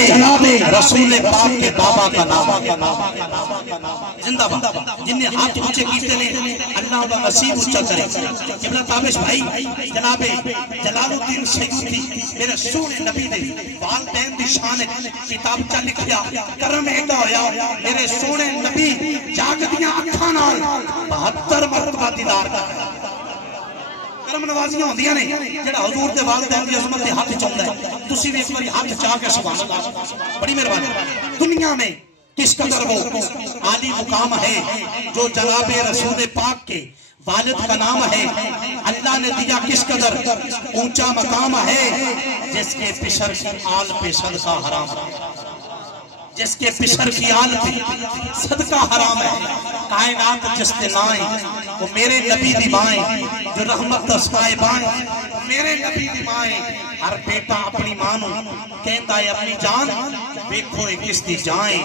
رسول پاک کے بابا کا نام زندہ باد جن نے ہاتھ اونچے کیتے نے اللہ کا نصیب اونچا کرے قبلہ تابش بھائی جناب جلال الدین سیوطی میرے سونے نبی نے والدین دی شان کتاب چا لکھیا کرم ایڈا ہویا میرے سونے نبی جاگدیاں اکھاں نال 72 مرتبہ دیدار کرتا کرم نوازیاں ہوندیاں نے جڑا حضور دے والدین دی عظمت دے ہاتھ چاہندا ہے تسی بھی ایک بار ہاتھ چاہ کے سبحان اللہ بڑی مہربانی دنیا میں کس قدر وہ عالی مقام ہے جو جناب رسول پاک کے والد کا نام ہے اللہ نے دیا کس قدر اونچا مقام ہے جس کے پشر کی آل پہ صدقہ حرام جس کے پشر کی آل پہ صدقہ حرام ہے کائنات جس کے نائیں وہ میرے نبی دی مائیں جو رحمت تسکائے بائیں میرے نبی دی مائیں ہر بیٹا اپنی مانو کہتا ہے اپنی جان دیکھو ایک کس دی جائیں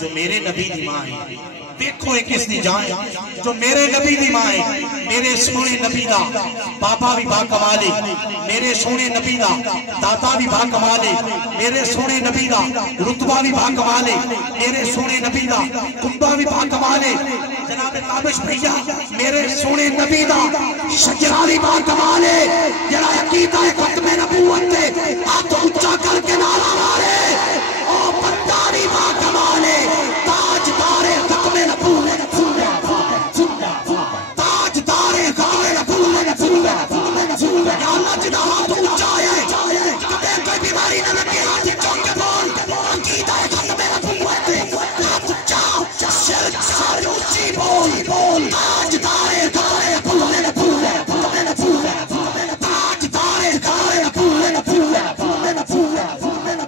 جو میرے نبی دی مائیں دیکھو ایک کس دی جائیں جو میرے نبی دی مائیں میرے سونے نبی دا بابا بھی با کمالے میرے سونے نبی دا دادا بھی با کمالے میرے سونے نبی دا رتبہ بھی با کمالے میرے سونے نبی دا کنبہ بھی با کمالے جناب تابش بھیا میرے سونے نبی دا شجرہ بھی با کمالے جڑا عقیدہ ختم نبوت تے ہاتھ اونچا کر کے نعرہ مارے او پتاری با کمالے تاج دارے ختم نبوت تاج دارے ختم نبوت یا اللہ جنہ ہاتھ اونچا ہے کبھی کوئی بیماری نہ لگے ہاتھ چونکے بول عقیدہ ختم نبوت ہاتھ اونچا سر اونچی بول تاج دارے ختم نبوت تاج دارے ختم نبوت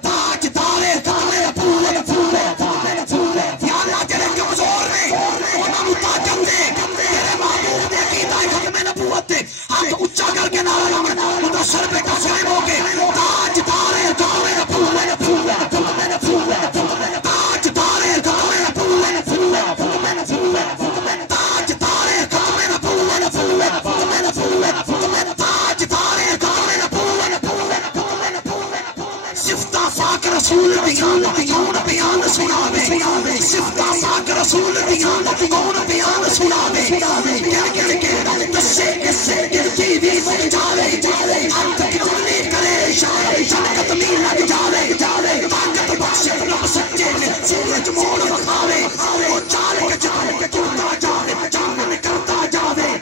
تاج دارے یا اللہ جنہیں کمزور نے انہوں نے طاقت دے تیرے محبوب نے عقیدہ ختم نبوت دے ہاتھ اونچا کر کے نعرہ لگا مدثر پہ تسلیم ہو کے تاج دارے ختم نبوت تاج دارے ختم نبوت تاج دارے ختم نبوت تاج دارے صفتہ پاک رسول بیان کون بیان سناوے صفتہ پاک رسول بیان کون بیان سناوے گل دسے کسے گرتی بھی مل جاوے ہاتھ کتنی کرے اشارے شرکت میں لگ جاوے طاقت بخشے رب سچے نے سورج موڑ بخاوے اور چال کے ٹوٹا جاوے جانن کرتا جاوے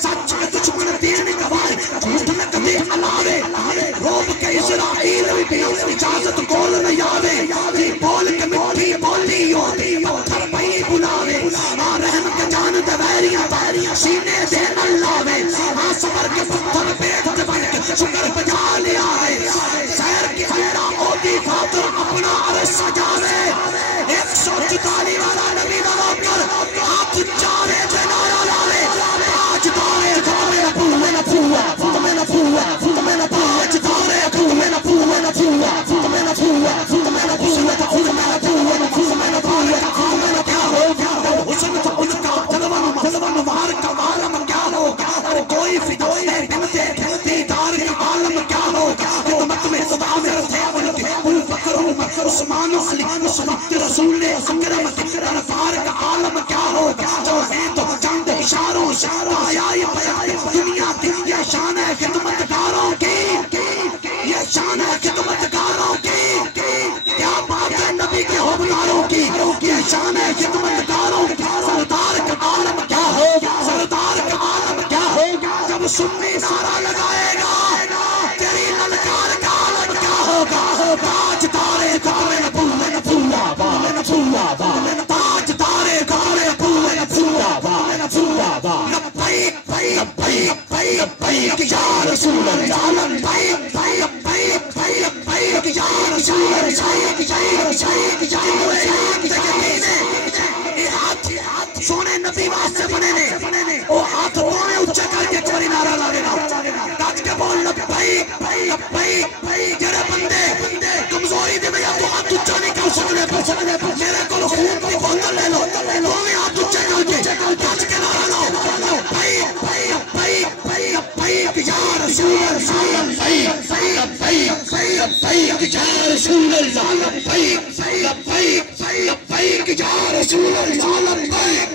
سچ کے دشمن دین گوائے جھوٹ میں کبھی ہلاوے روب کے اسرائیل بھی اجازت کول نہ آوے بول کے مٹھی بولی ہوتی پتھر پئی بلاوے رحم کے جان دے ویریاں سینے دے نہ لاوے صبر کے پتھر پیٹ تے بن کے شکر بجا لیا ہے شہر کی خیرہ اوٹی خاطر اپنا عرش سجاوے 144 والا نبی دا نوکر ہاتھ چاوے تے نعرہ لاوے تاج دارے عثمان و علی رسول اکرم انفار کا عالم کیا ہوگا جو ہے تو چند اشاروں آیائی پیائی دنیا کی یہ شان ہے خدمتگاروں کی یہ شان ہے خدمتگاروں کی کیا بات ہے نبی کے حکمرانوں کی یہ شان ہے خدمتگاروں کی سردار کا عالم کیا ہوگا سردار کا عالم کیا ہوگا جب سنی نعرہ لگائے گا تیری للکار کا عالم کیا ہوگا تاج دارے تاج دارے لبیک یا رسول اللہ لبیک یا رسول اللہ سونے نبی واسطے بنے نے او ہاتھ دونے اچھے کر کے چوری نعرہ لگے نا تاج کے بول لبیک جڑے بندے کمزوری دے میں تو ہاتھ اچھا نہیں کر سکنے میرے کو خون کی بوتل لے لو دونے ہاتھ اچھے کر کے تاج کے نعرہ لاؤ لبیک یا رسول اللہ لبیک یا رسول اللہ لبیک لبیک لبیک یا رسول اللہ لبیک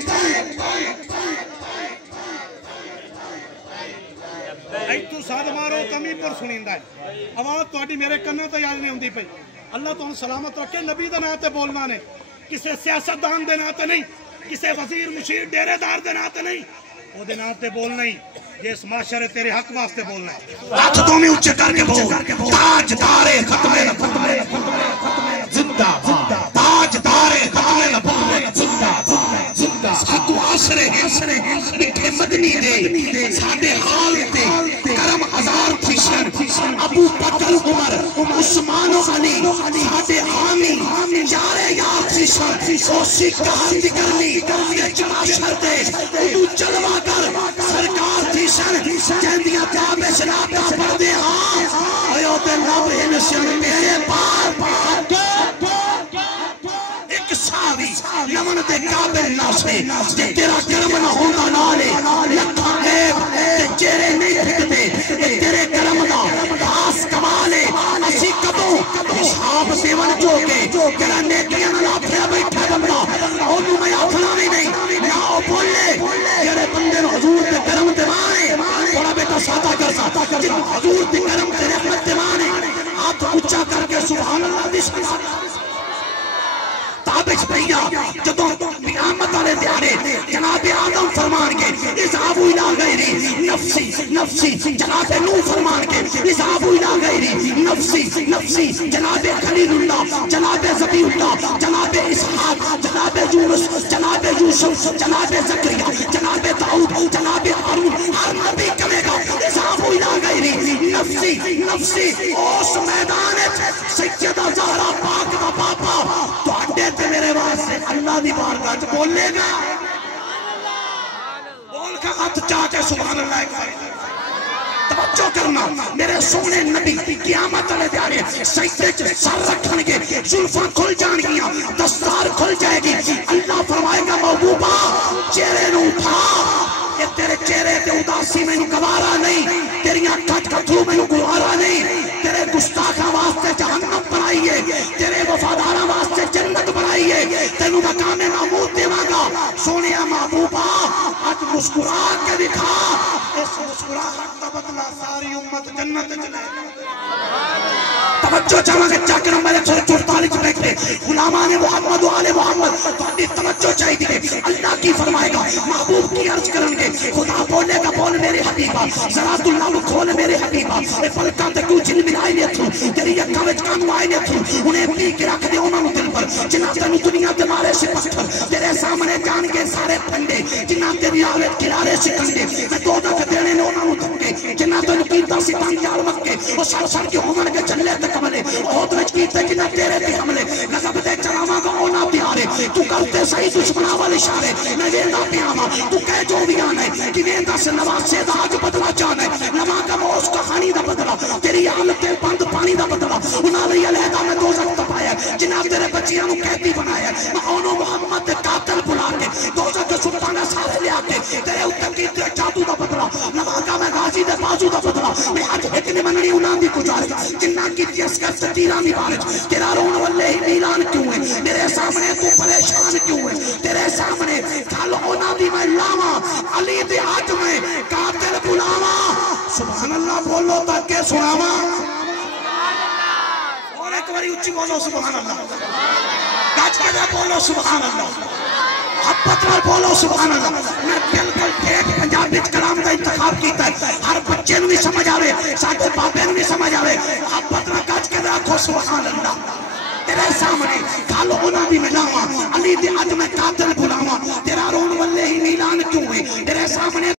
تو ساتھ مارو تمی پر سنیندا ہے آواز تہاڈی میرے کناں تے یاد نہیں ہوندی پئی اللہ تانوں سلامت رکھے نبی دا نام تے بولنا نے کسے سیاستدان دے نام تے نہیں کسے وزیر مشیر ڈیرے دار دے نام تے نہیں او دے نام تے بولنا ہی جس معاشرے تیرے حق واسطے بولنا ہے ہاتھ تو میں اونچے کر کے بول تاجدار ختم زندہ تاجدار ختم زندہ ساتو آسرے مٹھے مدنی دے ساڑے حال دے کرم ہزار تھیشن ابو بکر عمر عثمان و علی ساڑے آمی جارے یار تھیشن سوشی کہاں دکرنی یہ معاشر دے ادو جلوہ کر سرکار تھیشن جہندیاں تابے شناتا پڑھ دے ہاں ایو تے لب انشان میرے پار ایک ساوی نمن دے قابل ناسے جے تیرا کرم نہ ہوگا نالے لکھا عیب تے چہرے نہیں پھکتے تیرے کرم دا داس کمالے اسی کبوں حساب سیون چوکے تیرا نیکیاں نہ پھیا بیٹھا بندہ انہوں میں آفنا بھی نہیں نہ بولے تیرے بندے نو حضور تے کرم تے مانے بڑا بیٹا سادہ کر سا جن حضور تے کرم تے رحمت تے مانے آپ اچھا کر کے سبحان اللہ دی سنا تابش بھئیہ جدوں قیامت والے دیارے جناب آدم فرمان کے اذهبوا الى غیری نفسی جناب نوح فرمان کے اذهبوا الى غیری نفسی جناب خلیل اللہ جناب ذبیح اللہ جناب اسحاق جناب یونس جناب یوسف جناب زکریا جناب داؤد جناب ہارون ہر نبی کرے گا اذهبوا الى غیری نفسی اس میدان سیدہ زہرا پاک کا پاپا تو اڈے تے میرے واسطے اللہ دی بارگاہ وچ بولے گا بول کا ہاتھ چاہ کے سبحان اللہ کرے توجہ کرنا میرے سونے نبی قیامت والے دیارے سجدے چ سر رکھن گے زلفاں کھل جان گیاں دستار کھل جائے گی اللہ فرمائے گا محبوبہ چہرے نو اٹھا کہ تیرے چہرے تے اداسی میں گوارا نہیں تیریاں کھٹ کھٹو میں گوارا نہیں تیرے گستاخاں واسطے جہنم بنائیے تیرے وفاداراں واسطے جنت بنائیے تینوں مقام محمود دیواں گا سونیا محبوبہ آج مسکرا کے دکھا اس مسکراہٹ کا بدلہ ساری امت جنت چلے توجہ چاہاں کہ چاکر نمبر 144 بیٹھے غلامان محمد و آل محمد تھوڑی توجہ چاہی دیئے اللہ کی فرمائے گا محبوب کی عرض کرنگے خدا بولے گا بول میرے حبیبہ ذرات اللہ کھول میرے حبیبہ اے پلکاں تے کیوں جن میں آئے نہیں تھو تیری اکھاں وچ کانوں آئے نہیں تھو انہیں پی کے رکھ دے انہوں دل پر جنہ تینوں دنیا تے مارے سے پتھر تیرے سامنے جان کے سارے پھنڈے جنہ تیری آوت کنارے سے کنڈے میں دوزخ دینے نے انہوں دھکے جنہ تینوں کیتا ستان یار مکے وہ سر سر کے ہومن کے چلے تک ملے بہت وچ کیتے جنہ تیرے تے حملے لگب دے چلاواں گا اونا پیارے تو کرتے صحیح دشمناں والے اشارے میں ویندا پیاواں تو کہہ جو بھی آنا ہے کہ ویندا سے نواسے دا آج بدلا جانا ہے لما کا موس کہانی دا بدلا تیری حالت بند پانی دا بدلا انہاں لئی علیحدہ میں دوزخ تپایا جناب تیرے بچیاں نو قیدی بنایا معاونو محمد دے قاتل بلا کے دوزخ کے سلطانہ ساتھ لیا کے تیرے اوپر کی جادو دا بدلا لما کا میں غازی دے بازو دا بدلا میں آج حکم مننی انہاں دی گزارش جنہ کی جس کا ستیران دی بارش تیرا رون واللہ ہی میلان کیوں ہے میرے سامنے تو پریشان کیوں ہے تیرے سامنے کھل ہونا دی میں لاما علی دے آج میں قاتل بلاما سبحان اللہ بولو تک کے سناما اور ایک باری اچھی بولو سبحان اللہ گاج کے دے بولو سبحان اللہ محبت میں بولو سبحان اللہ میں بالکل ٹھیک پنجابی کلام کا انتخاب کیتا ہے ہر بچے نو بھی سمجھ آوے ساڈے بابے نو بھی سمجھ آوے محبت میں گاج کے رکھو سبحان اللہ تیرے سامنے کھالو انہاں دی ملاواں علی دی اج میں قاتل بلاواں تیرا رون واللہ ہی میلان کیوں ہے تیرے سامنے